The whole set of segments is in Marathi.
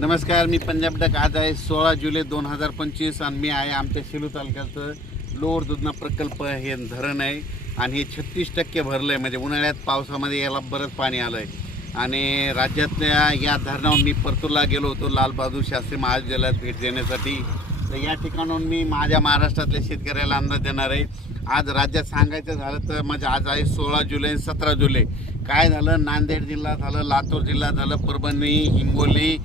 नमस्कार मी पंजाब डक. आज आहे सोळा जुलै दोन हजार पंचवीस आणि मी आहे आमच्या सेलू तालुक्याचं लोअर दुधना प्रकल्प हे धरण आहे आणि हे छत्तीस टक्के भरलं आहे म्हणजे उन्हाळ्यात पावसामध्ये याला बरंच पाणी आलं आहे आणि राज्यातल्या या धरणावर मी परतूरला गेलो होतो. लालबहादूर शास्त्री महाविद्यालयात भेट देण्यासाठी. तर या ठिकाणाहून मी माझ्या महाराष्ट्रातल्या शेतकऱ्याला अंदाज देणार आहे. आज राज्यात सांगायचं झालं तर म्हणजे आज आहे सोळा जुलै सतरा जुलै. काय झालं? नांदेड जिल्हा झालं लातूर जिल्हा झालं परभणी हिंगोली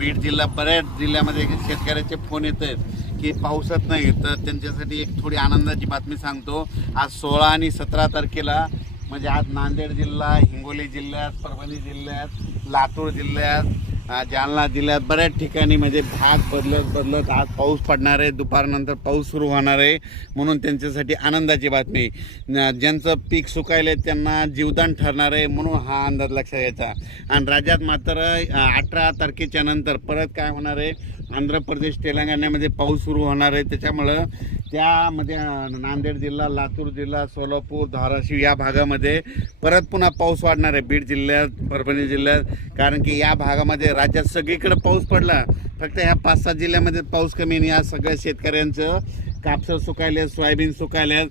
बीड जिल्हा बऱ्याच जिल्ह्यामध्ये शेतकऱ्याचे फोन येत आहेत की पावसात नाही तर त्यांच्यासाठी एक थोडी आनंदाची बातमी सांगतो. आज सोळा आणि सतरा तारखेला म्हणजे आज नांदेड जिल्हा हिंगोली जिल्ह्यात परभणी जिल्ह्यात लातूर जिल्ह्यात जालना जिल्ह्यात बऱ्याच ठिकाणी म्हणजे भाग बदलत बदलत आज पाऊस पडणार आहे. दुपारनंतर पाऊस सुरू होणार आहे. म्हणून त्यांच्यासाठी आनंदाची बातमी. ज्यांचं पीक सुकायले त्यांना जीवदान ठरणार आहे म्हणून हा अंदाज लक्षात घ्यायचा आणि राज्यात मात्र अठरा तारखेच्या नंतर परत काय होणार आहे? आंध्र प्रदेश तेलंगणामध्ये पाऊस सुरू होणार आहे. त्याच्यामुळं त्यामध्ये नांदेड जिल्हा लातूर जिल्हा सोलापूर धाराशिव या भागामध्ये परत पुन्हा पाऊस वाढणार आहे. बीड जिल्ह्यात परभणी जिल्ह्यात कारण की या भागामध्ये राज्यात सगळीकडे पाऊस पडला. फक्त ह्या पाच सात जिल्ह्यामध्ये पाऊस कमी आणि या सगळ्या शेतकऱ्यांचं कापसं सुकायले सोयाबीन सुकायले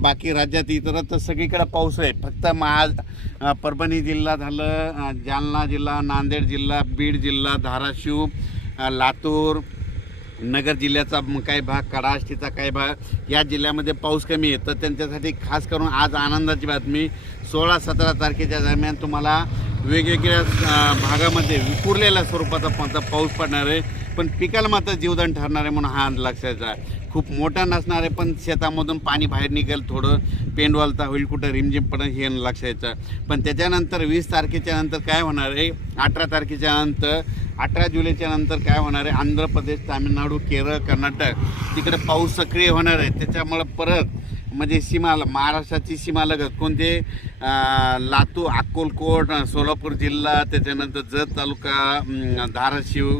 बाकी राज्यात इतरत्र सगळीकडे पाऊस आहे. फक्त महा परभणी जिल्हा झालं जालना जिल्हा नांदेड जिल्हा बीड जिल्हा धाराशिव लातूर नगर जिल्ह्याचा काही भाग कडाष्टीचा काही भाग या जिल्ह्यामध्ये पाऊस कमी आहे. तर त्यांच्यासाठी खास करून आज आनंदाची बातमी सोळा सतरा तारखेच्या दरम्यान तुम्हाला वेगवेगळ्या भागामध्ये विखुरलेल्या स्वरूपाचा प- पाऊस पडणार आहे. पण पिकाला मात्र जीवदान ठरणार आहे म्हणून हा लक्षाचा खूप मोठा नसणार आहे पण शेतामधून पाणी बाहेर निघेल थोडं. पेंडवालता होईल कुठं रिमझिम पडेल हे लक्षायचं पण त्याच्यानंतर वीस तारखेच्या नंतर काय होणार आहे? अठरा तारखेच्या नंतर अठरा जुलैच्या नंतर काय होणार आहे? आंध्र प्रदेश तामिळनाडू केरळ कर्नाटक तिकडे पाऊस सक्रिय होणार आहे. त्याच्यामुळं परत म्हणजे सीमा महाराष्ट्राची सीमा लगत. कोणते? लातूर अक्कोलकोट सोलापूर जिल्हा त्याच्यानंतर जत तालुका धाराशिव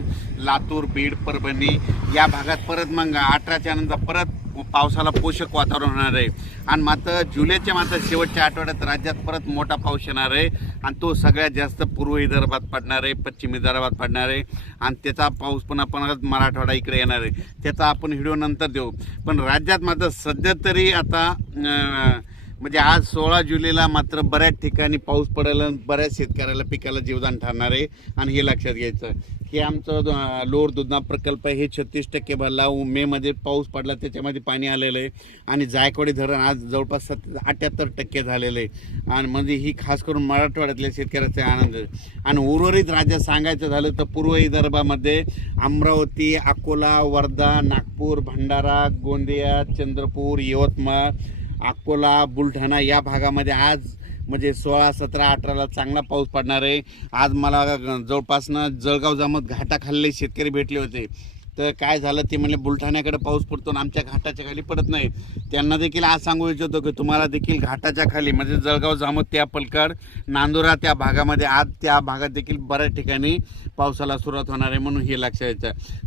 लातूर बीड परभणी या भागात परत मग. अठराच्या नंतर परत पावसाला पोषक वातावरण होणार आहे. आणि मात्र जुलैच्या मात्र शेवटच्या आठवड्यात राज्यात परत मोठा पाऊस येणार आहे. आणि तो सगळ्यात जास्त पूर्व विदर्भात पडणार आहे पश्चिम विदर्भात पडणार आहे. आणि त्याचा पाऊस पुन्हा परत मराठवाडा इकडे येणार आहे. त्याचा आपण व्हिडिओ नंतर देऊ. पण राज्यात मात्र सध्या तरी आता म्हणजे आज सोळा जुलैला मात्र बऱ्याच ठिकाणी पाऊस पडायला आणि बऱ्याच शेतकऱ्याला पिकाला जीवदान ठरणार आहे. आणि हे लक्षात घ्यायचं की आमचं लोअर दुधना प्रकल्प आहे. हे छत्तीस टक्के भरला. मेमध्ये पाऊस पडला त्याच्यामध्ये पाणी आलेलं आहे. आणि जायकवाडी धरण आज जवळपास सत् अठ्याहत्तर टक्के झालेलं आहे. आणि म्हणजे ही खास करून मराठवाड्यातल्या शेतकऱ्याचा आनंद. आणि उर्वरित राज्यात सांगायचं झालं तर पूर्व विदर्भामध्ये अमरावती अकोला वर्धा नागपूर भंडारा गोंदिया चंद्रपूर यवतमाळ अकोला बुलढाणा या भागामध्ये आज म्हणजे सोळा सतरा अठराला चांगला पाऊस पडणार आहे. आज मला जवळपासनं जळगाव जामत घाटाखाल्ले शेतकरी भेटले होते. तर काय झालं ते म्हणजे बुलढाण्याकडे पाऊस पडतो आणि आमच्या घाटाच्या खाली पडत नाही. त्यांना देखील आज सांगू इच्छितो की तुम्हाला देखील घाटाच्या खाली म्हणजे जळगाव जामोद त्या पलकड नांदुरा त्या भागामध्ये आज त्या भागात देखील बऱ्याच ठिकाणी पावसाला सुरुवात होणार आहे म्हणून हे लक्षात यायचं